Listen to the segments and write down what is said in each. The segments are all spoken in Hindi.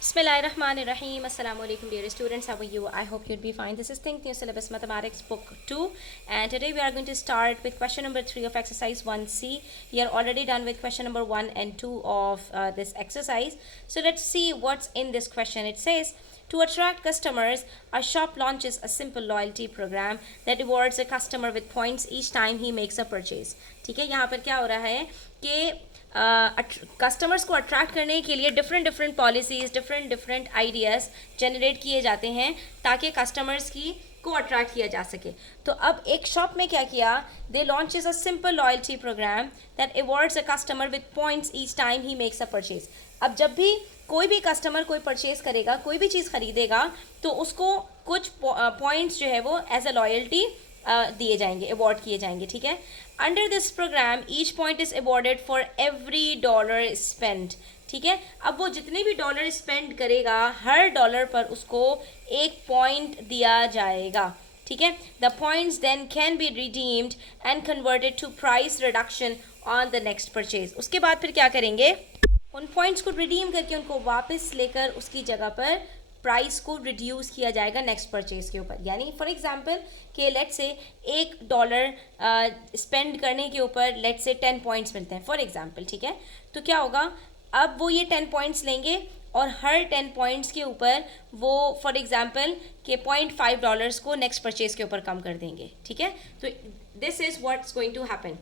Bismillahirrahmanirrahim. Assalamu alaikum dear students. How are you? I hope you'd be fine. This is Think New Syllabus Mathematics Book 2 and today we are going to start with question number 3 of exercise 1C. We are already done with question number 1 and 2 of this exercise. So let's see what's in this question. It says, to attract customers, a shop launches a simple loyalty program that rewards a customer with points each time he makes a purchase. ठीक है, यहाँ पर क्या हो रहा है कि कस्टमर्स को अट्रैक्ट करने के लिए different policies different ideas generate किए जाते हैं ताकि कस्टमर्स की को अट्रैक्ट किया जा सके. तो अब एक शॉप में क्या किया, they launches a simple loyalty program that awards a customer with points each time he makes a purchase. अब जब भी कोई भी कस्टमर कोई परचेज करेगा, कोई भी चीज़ खरीदेगा, तो उसको कुछ पॉइंट्स जो है वो एज अ लॉयल्टी दिए जाएंगे, अवॉर्ड किए जाएंगे. ठीक है, under this programme each point is awarded for every dollar spend. ठीक है, अब वो जितने भी डॉलर स्पेंड करेगा हर डॉलर पर उसको एक पॉइंट दिया जाएगा. ठीक है, the points then can be redeemed and converted to price reduction on the next purchase. उसके बाद फिर क्या करेंगे, उन पॉइंट्स को रिडीम करके उनको वापस लेकर उसकी जगह पर प्राइस को रिड्यूस किया जाएगा नेक्स्ट परचेज के ऊपर. यानी फॉर एग्जांपल कि लेट्स से $1 स्पेंड करने के ऊपर लेट्स से 10 पॉइंट्स मिलते हैं फॉर एग्जांपल. ठीक है, तो क्या होगा, अब वो ये 10 पॉइंट्स लेंगे और हर 10 पॉइंट्स के ऊपर वो फॉर एग्जांपल के $0.5 को नेक्स्ट परचेज के ऊपर कम कर देंगे. ठीक है, तो this is what's going to happen.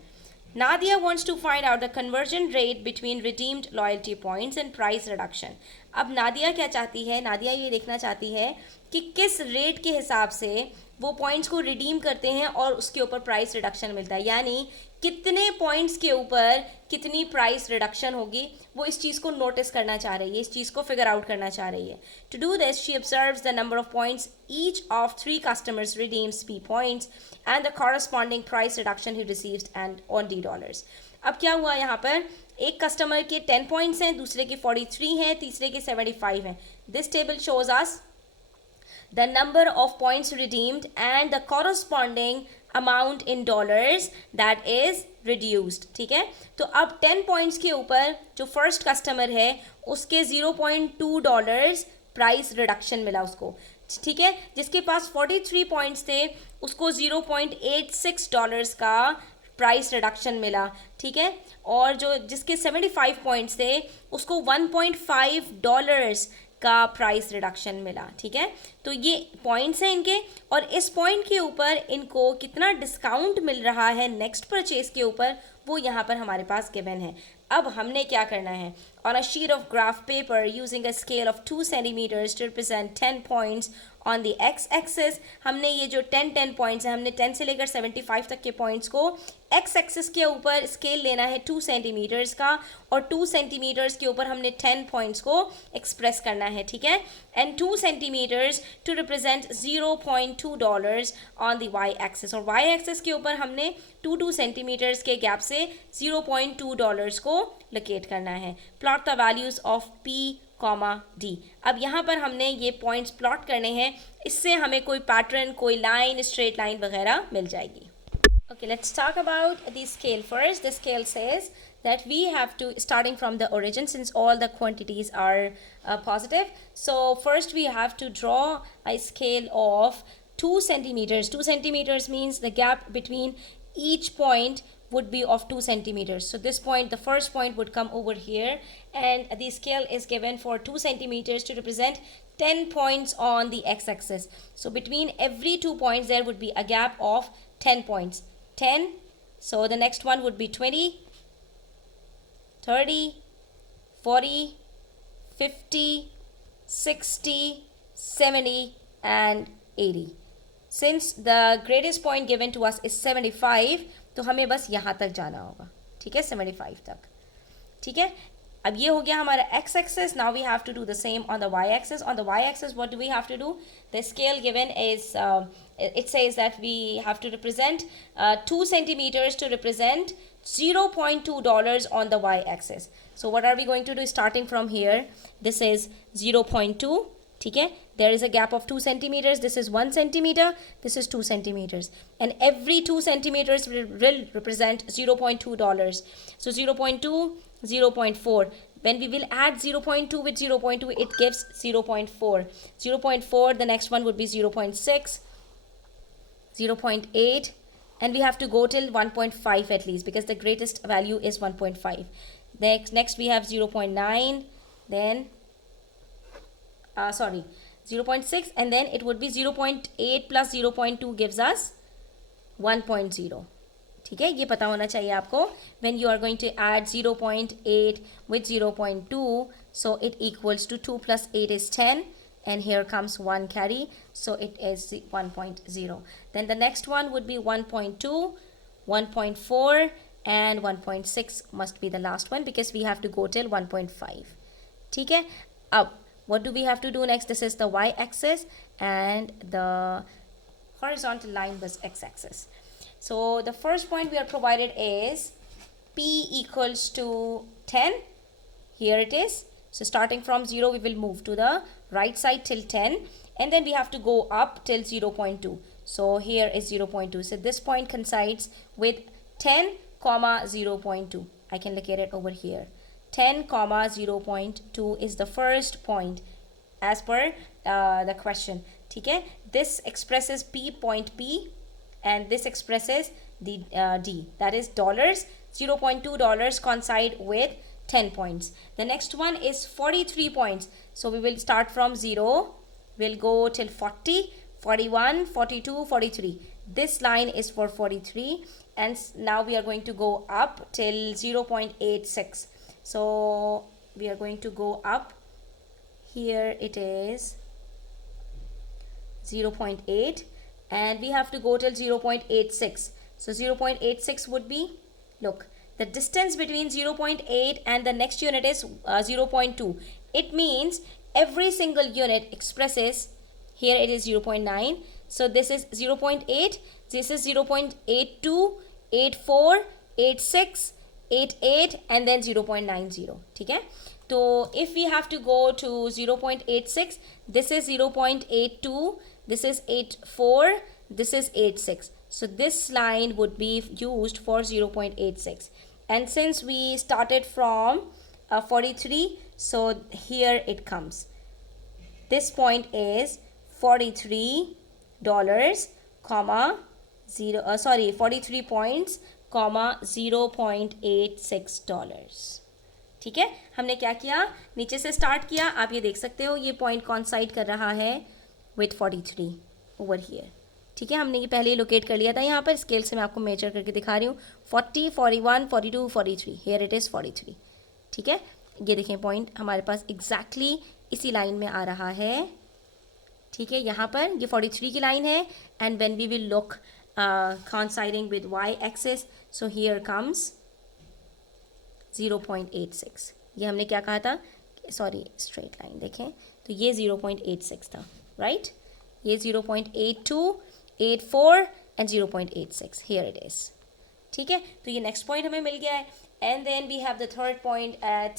Nadia wants to find out the conversion rate between redeemed loyalty points and price reduction. अब नादिया क्या चाहती है, नादिया ये देखना चाहती है कि किस रेट के हिसाब से वो पॉइंट्स को रिडीम करते हैं और उसके ऊपर प्राइस रिडक्शन मिलता है. यानी कितने पॉइंट्स के ऊपर कितनी प्राइस रिडक्शन होगी, वो इस चीज़ को नोटिस करना चाह रही है, इस चीज़ को फिगर आउट करना चाह रही है. To do this she observes the number of points each of 3 customers redeems P points and the corresponding price reduction he receives and on $D. अब क्या हुआ, यहाँ पर एक कस्टमर के 10 पॉइंट्स हैं, दूसरे के 43 हैं, तीसरे के 75 हैं. This table shows us the number of points redeemed and the corresponding amount in dollars that is reduced. ठीक है, तो अब 10 पॉइंट्स के ऊपर जो फर्स्ट कस्टमर है उसके $0.2 प्राइस रिडक्शन मिला उसको. ठीक है, जिसके पास 43 पॉइंट्स थे उसको $0.86 का प्राइस रिडक्शन मिला. ठीक है, और जो जिसके 75 पॉइंट्स थे उसको $1.5 का प्राइस रिडक्शन मिला. ठीक है, तो ये पॉइंट्स हैं इनके और इस पॉइंट के ऊपर इनको कितना डिस्काउंट मिल रहा है नेक्स्ट परचेज के ऊपर वो यहाँ पर हमारे पास गिवन है. अब हमने क्या करना है, on a sheet of graph paper using a scale of 2 centimeters to represent 10 points on the x-axis. हमने ये जो 10 पॉइंट्स हैं, हमने 10 से लेकर 75 तक के पॉइंट्स को एक्स एक्सिस के ऊपर स्केल लेना है 2 सेंटीमीटर्स का और 2 सेंटीमीटर्स के ऊपर हमने 10 पॉइंट्स को एक्सप्रेस करना है. ठीक है, and 2 centimetres to represent $0.2 on the Y axis. और वाई एक्सिस के ऊपर हमने 2 सेंटीमीटर्स के गैप से $0.2 को लोकेट करना है. Plot the values of P, D. अब यहाँ पर हमने ये पॉइंट्स प्लॉट करने हैं, इससे हमें कोई पैटर्न, कोई लाइन, स्ट्रेट लाइन वगैरह मिल जाएगी. Okay, let's talk about the scale first. The scale says that we have to, starting from the origin, since all the quantities are positive. So first we have to draw a scale of 2 centimeters. 2 centimeters means the gap between each point would be of 2 centimeters. So this point, the first point would come over here and the scale is given for 2 centimeters to represent 10 points on the x-axis. So between every 2 points there would be a gap of 10 points. 10, so the next one would be 20, 30, 40, 50, 60, 70 and 80. Since the greatest point given to us is 75, तो हमें बस यहाँ तक जाना होगा. ठीक है, 75 तक. ठीक है, अब ये हो गया हमारा x axis. Now we have to do the same on the y axis. On the y axis, what do we have to do? The scale given is it says that we have to represent 2 centimeters to represent $0.2 on the y axis. So what are we going to do starting from here? This is 0.2. ठीक है, there is a gap of 2 centimeters. This is 1 centimeter. This is 2 centimeters. And every 2 centimeters will represent $0.2. So 0.2, 0.4. When we will add 0.2 with 0.2, it gives 0.4. 0.4, the next one would be 0.6, 0.8, and we have to go till 1.5 at least, because the greatest value is 1.5. Next we have 0.9, then 0.6, and then it would be 0.8 plus 0.2 gives us 1.0. ठीक है, ये पता होना चाहिए आपको. When you are going to add 0.8 with 0.2, so it equals to 2 plus 8 is 10, and here comes 1 carry, so it is 1.0. Then the next one would be 1.2, 1.4, and 1.6 must be the last one, because we have to go till 1.5. ठीक है, अब what do we have to do next? This is the y-axis, and the horizontal line was x-axis. So the first point we are provided is P equals to 10. Here it is. So starting from 0, we will move to the right side till 10, and then we have to go up till 0.2. So here is 0.2. So this point coincides with 10 comma 0.2. I can locate it over here. 10 comma 0.2 is the first point as per the question. ठीक है, this expresses P, point P, and this expresses the D, that is dollars. $0.2 coincide with 10 points. The next one is 43 points. So we will start from 0, we'll go till 40, 41, 42, 43. This line is for 43, and now we are going to go up till 0.86. So we are going to go up. Here it is 0.8, and we have to go till 0.86. So 0.86 would be, look, the distance between 0.8 and the next unit is 0.2. It means every single unit expresses, here it is 0.9, so this is 0.8, this is 0.82, 84, 86, 88, and then 0.90. ठीक है, तो if we have to go to 0.86, this is 0.82, this is 84, this is 86. So this line would be used for 0.86. And since we started from 43, so here it comes. This point is $43, comma 43 points, comma $0.86. ठीक है, हमने क्या किया, नीचे से स्टार्ट किया. आप ये देख सकते हो, ये पॉइंट कॉन्साइड कर रहा है विथ 43 ओवर हियर. ठीक है, हमने ये पहले ही लोकेट कर लिया था. यहाँ पर स्केल से मैं आपको मेजर करके दिखा रही हूँ. 40, 41, 42, 43. Here it is 43. ठीक है, ये देखें पॉइंट हमारे पास एग्जैक्टली इसी लाइन में आ रहा है. ठीक है, यहाँ पर ये 43 की लाइन है, and when we will look coinciding with y-axis, so here comes 0.86. ये हमने क्या कहा था, सॉरी स्ट्रेट लाइन देखें तो ये 0.86 था, राइट. ये 0.82, 84 एंड 0.86. Here it is. ठीक है, तो ये नेक्स्ट पॉइंट हमें मिल गया है. And then we have the third point at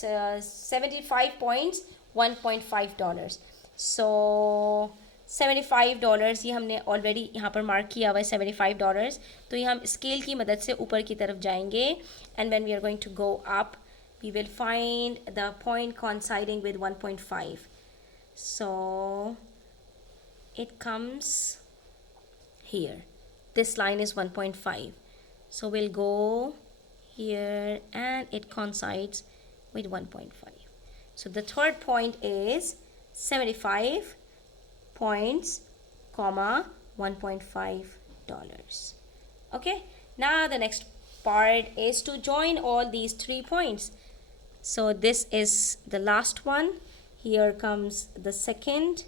75 points, $1.5. So $75 ये हमने ऑलरेडी यहाँ पर मार्क किया हुआ है, $75. तो ये हम स्केल की मदद से ऊपर की तरफ जाएंगे, and when we are going to go up we will find the point coinciding with 1.5. So it comes here. This line is 1.5. So we'll go here, and it coincides with 1.5. So the third point is 75 points, comma $1.5. Okay, now the next part is to join all these 3 points. So this is the last one. Here comes the second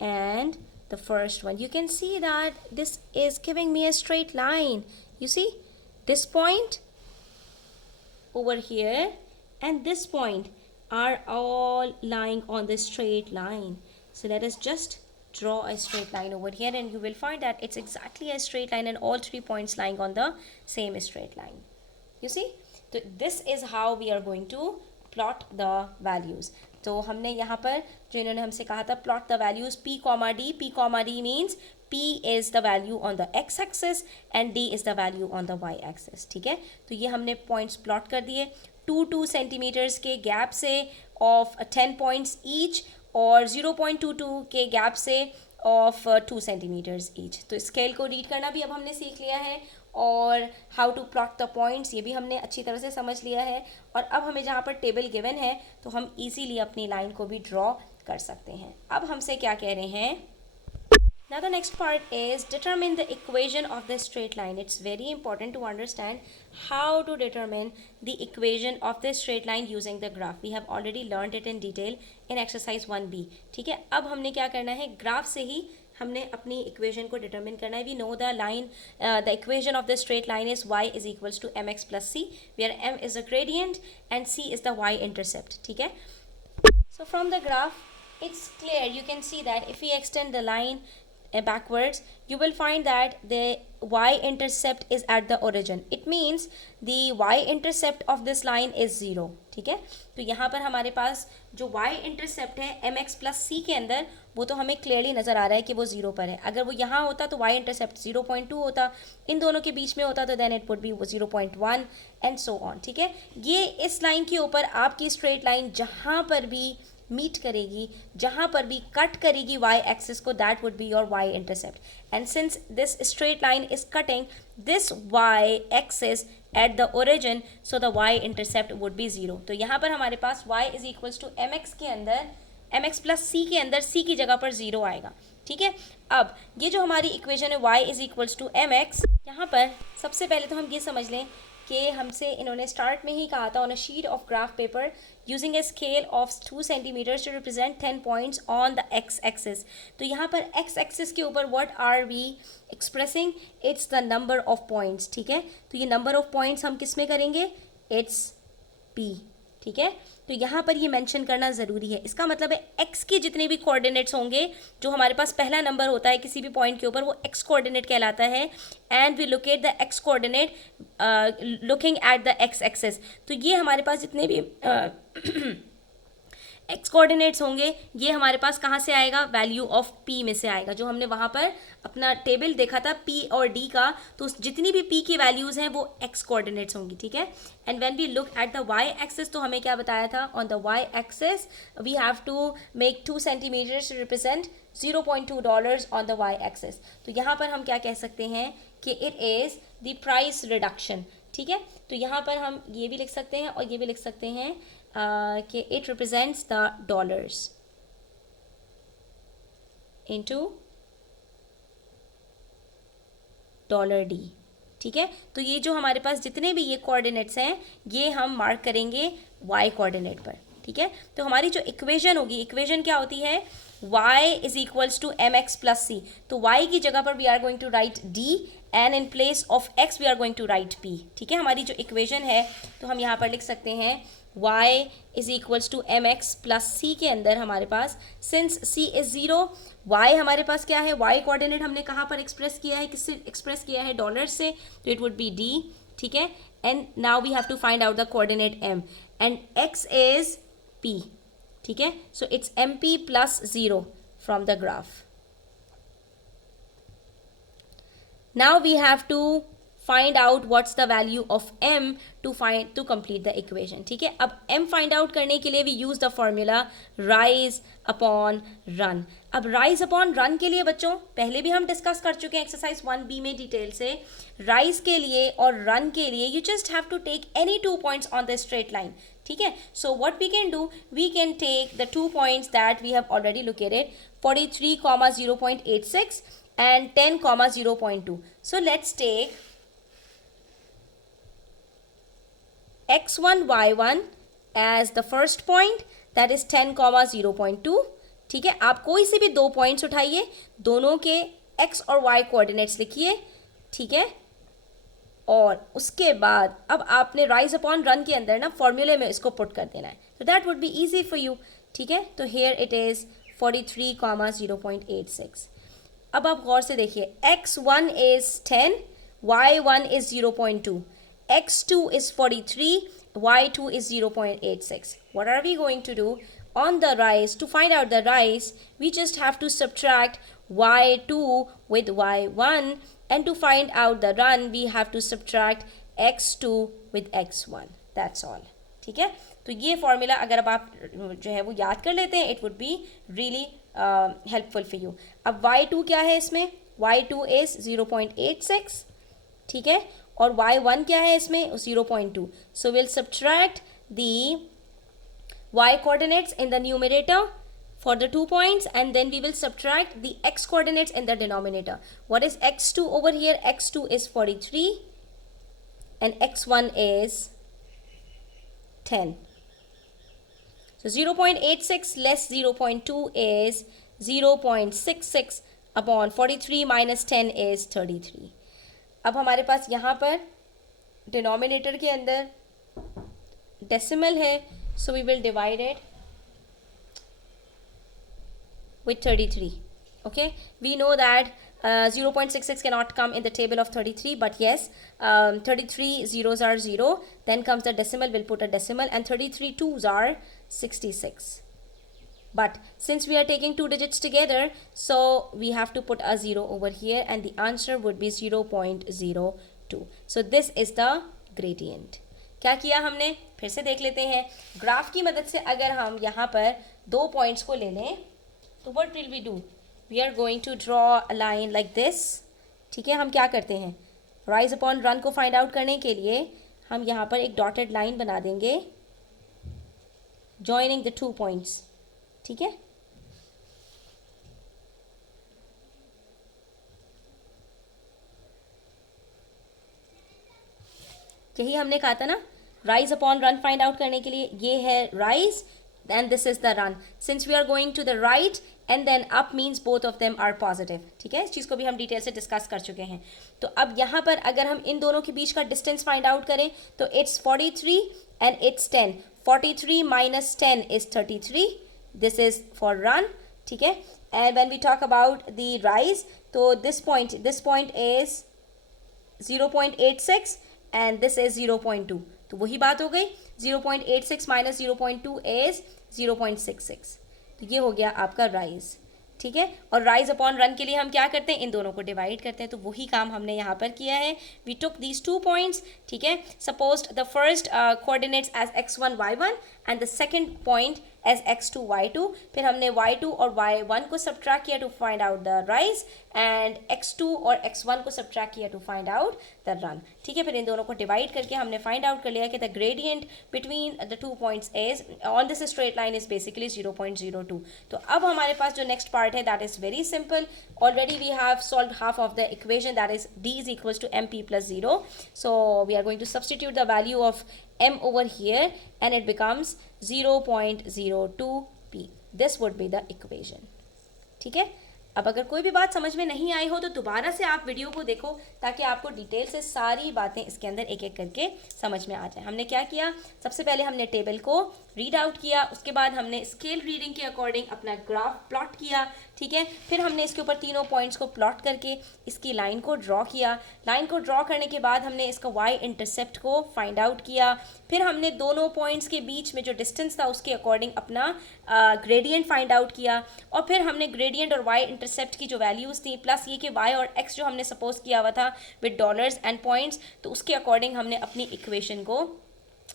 and the first one. You can see that this is giving me a straight line. You see this point over here and this point are all lying on the straight line. So let us just draw a straight line over here, and you will find that it's exactly a straight line and all 3 points lying on the same straight line. You see? So this is how we are going to plot the values. तो हमने यहाँ पर जो इन्होंने हमसे कहा था plot the values P, D. P, D means P is the value on the x-axis and D is the value on the y-axis. ठीक है, तो ये हमने points plot कर दिए. 0.22 सेंटीमीटर्स के गैप से ऑफ 10 पॉइंट्स ईच, और 0.22 के गैप से ऑफ 2 सेंटीमीटर्स ईच। तो स्केल को रीड करना भी अब हमने सीख लिया है, और how to plot the points ये भी हमने अच्छी तरह से समझ लिया है। और अब हमें जहाँ पर टेबल गिवन है तो हम इजीली अपनी लाइन को भी ड्रॉ कर सकते हैं। अब हमसे क्या कह रहे हैं, now the next part is determine the equation of the straight line. It's very important to understand how to determine the equation of the straight line using the graph. We have already learned it in detail in exercise 1b. ठीक है, अब हमने क्या करना है, ग्राफ से ही हमने अपनी इक्वेशन को डिटरमिन करना है। We know the line, the equation of the straight line is y is equals to mx plus c, where m is the gradient and c is the y intercept. ठीक है, so from the graph it's clear, you can see that if we extend the line backwards, you will find that the y-intercept is at the origin. It means the y-intercept of this line is 0. ठीक है, तो यहाँ पर हमारे पास जो y-intercept है mx प्लस c के अंदर, वो तो हमें क्लियरली नज़र आ रहा है कि वो 0 पर है। अगर वो यहाँ होता तो y-intercept 0.2 होता, इन दोनों के बीच में होता तो then it would be 0.1 and so on। ठीक है, ये इस लाइन के ऊपर आपकी स्ट्रेट लाइन जहाँ पर भी मीट करेगी, जहाँ पर भी कट करेगी y एक्सिस को, that would be your y intercept. And since this straight line is cutting this y axis at the origin, so the y intercept would be 0। तो यहाँ पर हमारे पास y is equals to mx के अंदर, mx प्लस c के अंदर c की जगह पर 0 आएगा। ठीक है, अब ये जो हमारी इक्वेशन है y is equals to mx, यहाँ पर सबसे पहले तो हम ये समझ लें कि हमसे इन्होंने स्टार्ट में ही कहा था on a sheet of graph paper using a scale of 2 centimetres to represent 10 points on the X axis. तो यहाँ पर एक्स एक्सिस के ऊपर what are we expressing, it's the number of points. ठीक है, तो ये नंबर ऑफ पॉइंट्स हम किस में करेंगे, इट्स पी। ठीक है, तो यहाँ पर ये मेंशन करना ज़रूरी है। इसका मतलब है x के जितने भी कोऑर्डिनेट्स होंगे, जो हमारे पास पहला नंबर होता है किसी भी पॉइंट के ऊपर, वो x कोऑर्डिनेट कहलाता है। And we locate the x coordinate looking at the x axis. तो ये हमारे पास जितने भी एक्स कोऑर्डिनेट्स होंगे, ये हमारे पास कहाँ से आएगा, वैल्यू ऑफ p में से आएगा। जो हमने वहाँ पर अपना टेबल देखा था p और d का, तो जितनी भी p की वैल्यूज़ हैं वो x कोऑर्डिनेट्स होंगी। ठीक है, and when we look at the y axis, तो हमें क्या बताया था, on the y axis we have to make 2 centimetres to represent $0.2 on the y axis. तो यहाँ पर हम क्या कह सकते हैं कि it is the price reduction. ठीक है, तो यहाँ पर हम ये भी लिख सकते हैं और ये भी लिख सकते हैं कि it represents the dollars into $D। ठीक है, तो ये जो हमारे पास जितने भी ये कोऑर्डिनेट्स हैं, ये हम मार्क करेंगे y कोऑर्डिनेट पर। ठीक है, तो हमारी जो इक्वेशन होगी, इक्वेशन क्या होती है, y is equals to mx plus c। तो y की जगह पर we are going to write d and in place of x we are going to write p। ठीक है, हमारी जो इक्वेशन है, तो हम यहाँ पर लिख सकते हैं y is equals to mx plus c के अंदर हमारे पास, सिंस c इज 0, y हमारे पास क्या है, y कोऑर्डिनेट हमने कहाँ पर एक्सप्रेस किया है, किससे एक्सप्रेस किया है, डॉलर से, तो इट वुड बी d। ठीक है, and now we have to find out the coordinate m and x is p। ठीक है, so it's mp plus 0 from the graph. Now we have to find out what's the value of m to complete the equation. ठीक है, अब m find out करने के लिए we use the formula rise upon run. अब rise upon run के लिए बच्चों पहले भी हम डिस्कस कर चुके हैं एक्सरसाइज 1b में डिटेल से। rise के लिए और run के लिए you just have to take any 2 points on the straight line. ठीक है, so what we can do, we can take the 2 points that we have already located, 43,0.86 and 10,0.2. So let's take x1 y1 as the first point, that is 10,0.2. ठीक है, आप कोई से भी 2 पॉइंट्स उठाइए, दोनों के x और y कोऑर्डिनेट्स लिखिए। ठीक है, और उसके बाद अब आपने राइज अपॉन रन के अंदर ना फॉर्मूले में इसको पुट कर देना है, तो that would be easy for you. ठीक है, तो हेयर इट इज़ 43,0.86। अब आप गौर से देखिए, x1 is 10, y1 is 0.2, x2 is 43, y2 is 0.86. What are we going to do? On the rise, to find out the rise, we just have to subtract y2 with y1, and to find out the run, we have to subtract x2 with x1. That's all. ठीक है। तो ये फॉर्मूला अगर अब आप जो है वो याद कर लेते हैं, it would be really helpful for you. अब y2 क्या है इसमें, y2 इज 0.86, ठीक है, और y1 क्या है इसमें 0.2. So will subtract the y coordinates in the numerator for the 2 points, and then we will subtract the x coordinates in the denominator. What is x2 over here? x2 is 43 and x1 is 10. So 0.86 less 0.2 is 0.66 upon 43 minus 10 is 33. अब हमारे पास यहाँ पर डिनोमिनेटर के अंदर डेसिमल है, so we will divide it with 33. Okay, we know that 0.66 cannot come in the table of 33, but yes, 33 zeros are 0, then comes the decimal, we'll put a decimal, and 33 twos are 66. But since we are taking two digits together, so we have to put a 0 over here, and the answer would be 0.02. So this is the gradient. क्या किया हमने, फिर से देख लेते हैं। ग्राफ की मदद से अगर हम यहाँ पर दो पॉइंट्स को ले लें तो what will we do? We are going to draw a line like this, ठीक है। हम क्या करते हैं, rise upon run को फाइंड आउट करने के लिए हम यहाँ पर एक डॉटेड लाइन बना देंगे joining the 2 points, ठीक है। यही हमने कहा था ना, rise upon run find out करने के लिए ये है rise and this is the run. Since we are going to the right and then up means both of them are positive, ठीक है। इस चीज़ को भी हम डिटेल से डिस्कस कर चुके हैं। तो अब यहाँ पर अगर हम इन दोनों के बीच का डिस्टेंस फाइंड आउट करें तो it's 43 and it's 10. 43 minus 10 is 33. This is for run, ठीक है। And when we talk about the rise, तो this point is 0.86 and this is 0.2. तो वही बात हो गई, 0.86 माइनस 0.2 इज 0.66. तो ये हो गया आपका राइज, ठीक है। और राइज अपॉन रन के लिए हम क्या करते हैं, इन दोनों को डिवाइड करते हैं। तो वही काम हमने यहाँ पर किया है। वी टुक दीज 2 पॉइंट्स, ठीक है। Suppose the first coordinates as x1 y1 and the second point as x2 y2. फिर हमने y2 और y1 को सब्ट्रैक्ट किया to find out the rise, and x2 और x1 को सब्ट्रैक्ट किया to find out the run, ठीक है। फिर इन दोनों को डिवाइड करके हमने फाइंड आउट कर लिया कि the gradient between the 2 points is on this straight line is basically 0.02. तो अब हमारे पास जो नेक्स्ट पार्ट है that is very simple. Already we have solve half of the equation, that is d is equals to mp plus 0. So we are going to substitute the value of m over here and it becomes 0.02p. This would be the equation, ठीक है। अब अगर कोई भी बात समझ में नहीं आई हो तो दोबारा से आप वीडियो को देखो ताकि आपको डिटेल से सारी बातें इसके अंदर एक एक करके समझ में आ जाए। हमने क्या किया, सबसे पहले हमने टेबल को रीड आउट किया, उसके बाद हमने स्केल रीडिंग के अकॉर्डिंग अपना ग्राफ प्लॉट किया, ठीक है। फिर हमने इसके ऊपर तीनों पॉइंट्स को प्लॉट करके इसकी लाइन को ड्रॉ किया। लाइन को ड्रॉ करने के बाद हमने इसका वाई इंटरसेप्ट को फाइंड आउट किया। फिर हमने दोनों पॉइंट्स के बीच में जो डिस्टेंस था उसके अकॉर्डिंग अपना ग्रेडियंट फाइंड आउट किया, और फिर हमने ग्रेडियंट और वाई इंटरसेप्ट की जो वैल्यूज़ थी प्लस ये कि वाई और एक्स जो हमने सपोज किया हुआ था विद डॉलर्स एंड पॉइंट्स, तो उसके अकॉर्डिंग हमने अपनी इक्वेशन को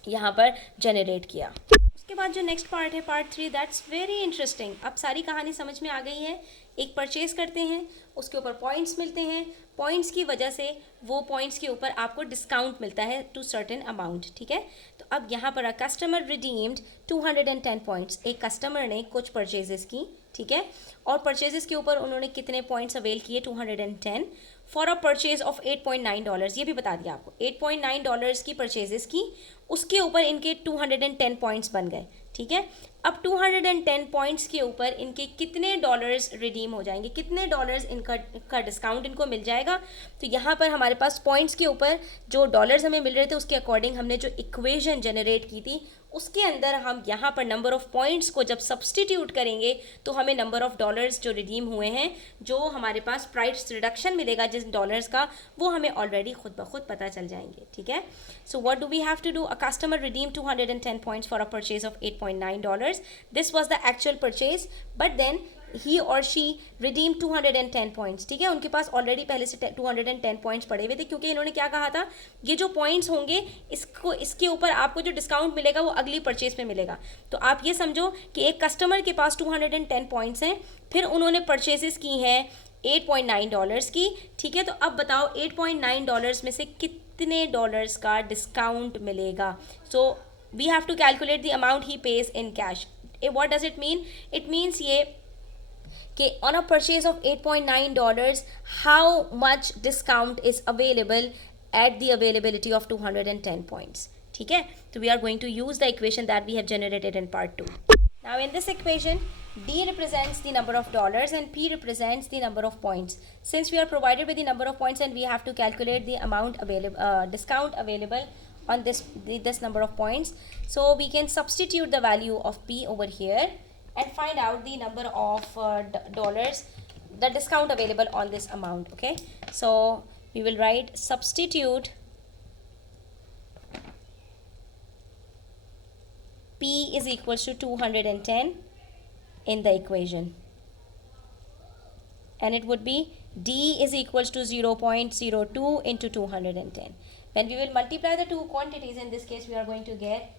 यहाँ पर जनरेट किया। उसके बाद जो नेक्स्ट पार्ट है पार्ट 3, दैट्स वेरी इंटरेस्टिंग। अब सारी कहानी समझ में आ गई है। एक परचेज करते हैं, उसके ऊपर पॉइंट्स मिलते हैं, पॉइंट्स की वजह से वो पॉइंट्स के ऊपर आपको डिस्काउंट मिलता है टू सर्टेन अमाउंट, ठीक है। तो अब यहाँ पर कस्टमर रिडीम्ड 210 पॉइंट्स, एक कस्टमर ने कुछ परचेजेस की, ठीक है, और परचेजेस के ऊपर उन्होंने कितने पॉइंट्स अवेल किए, 210 फॉर अ परचेज ऑफ $8.9, ये भी बता दिया आपको। $8.9 की परचेजेस की, उसके ऊपर इनके 210 पॉइंट्स बन गए, ठीक है। अब 210 पॉइंट्स के ऊपर इनके कितने डॉलर्स रिडीम हो जाएंगे, कितने डॉलर्स इनका डिस्काउंट इनको मिल जाएगा। तो यहाँ पर हमारे पास पॉइंट्स के ऊपर जो डॉलर्स हमें मिल रहे थे उसके अकॉर्डिंग हमने जो इक्वेशन जनरेट की थी उसके अंदर हम यहाँ पर नंबर ऑफ पॉइंट्स को जब सब्सटीट्यूट करेंगे तो हमें नंबर ऑफ डॉलर्स जो रिडीम हुए हैं, जो हमारे पास प्राइस रिडक्शन मिलेगा जिस डॉलर्स का, वो हमें ऑलरेडी खुद ब खुद पता चल जाएंगे, ठीक है। So what do we have to do, a customer redeem 210 points for a purchase of $8.9. This was the actual purchase, but then he और शी रिडीम 210 पॉइंट्स, ठीक है, उनके पास ऑलरेडी पहले से 210 पॉइंट्स पड़े हुए थे, क्योंकि इन्होंने क्या कहा था, ये जो पॉइंट्स होंगे इसको इसके ऊपर आपको जो डिस्काउंट मिलेगा वो अगली परचेज में मिलेगा। तो आप ये समझो कि एक कस्टमर के पास 210 पॉइंट्स हैं, फिर उन्होंने परचेजेस की हैं $8.9 की, ठीक है। तो अब बताओ $8.9 में से कितने डॉलर्स का डिस्काउंट मिलेगा। So we have to calculate the amount he pays in cash. What does it mean? It means ये कि on a purchase of $8.9 how much discount is available at the availability of 210 points, ठीक है। तो we are going to use the equation that we have generated in part 2. Now in this equation, D represents the number of dollars and P represents the number of points. Since we are provided with the number of points and we have to calculate the amount available, discount available on this number of points, so we can substitute the value of P over here and find out the number of dollars, the discount available on this amount. Okay, so we will write substitute P is equals to 210 in the equation, and it would be D is equals to 0.02 into 210. When we will multiply the two quantities, in this case we are going to get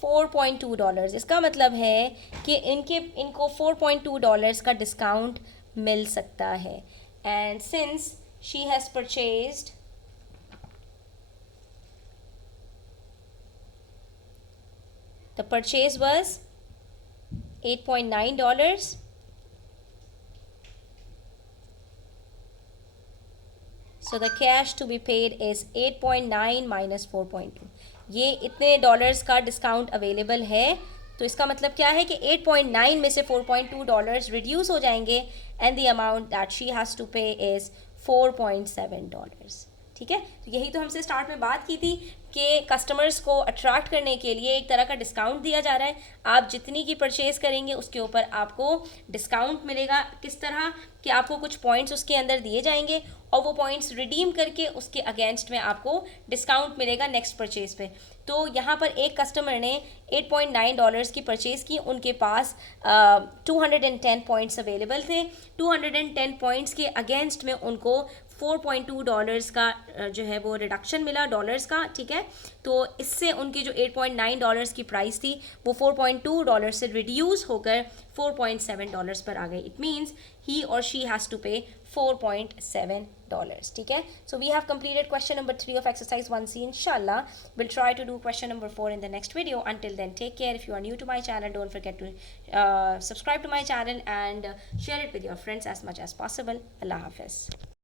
$4.2। इसका मतलब है कि इनको $4.2 का डिस्काउंट मिल सकता है। And since she has purchased the purchase was $8.9, so the cash to be paid is 8.9 minus 4.2। ये इतने डॉलर्स का डिस्काउंट अवेलेबल है, तो इसका मतलब क्या है कि 8.9 में से $4.2 रिड्यूस हो जाएंगे and the amount that she has to pay is $4.7, ठीक है। तो यही तो हमसे स्टार्ट में बात की थी कि कस्टमर्स को अट्रैक्ट करने के लिए एक तरह का डिस्काउंट दिया जा रहा है। आप जितनी की परचेज़ करेंगे उसके ऊपर आपको डिस्काउंट मिलेगा। किस तरह कि आपको कुछ पॉइंट्स उसके अंदर दिए जाएंगे और वो पॉइंट्स रिडीम करके उसके अगेंस्ट में आपको डिस्काउंट मिलेगा नेक्स्ट परचेज पे। तो यहाँ पर एक कस्टमर ने $8.9 की परचेज़ की, उनके पास 210 पॉइंट्स अवेलेबल थे। 210 पॉइंट्स के अगेंस्ट में उनको $4.2 का जो है वो रिडक्शन मिला डॉलर्स का, ठीक है। तो इससे उनकी जो $8.9 की प्राइस थी वो $4.2 से रिड्यूस होकर $4.7 पर आ गई। इट मीन्स ही और शी हैज़ टू पे $4.7, ठीक है। So we have completed question number 3 of exercise 1C. Inshallah, we'll try to do question number 4 in the next video. Until then, take care. If you are new to my channel, don't forget to subscribe to my channel and share it with your friends as much as possible. Allah Hafiz.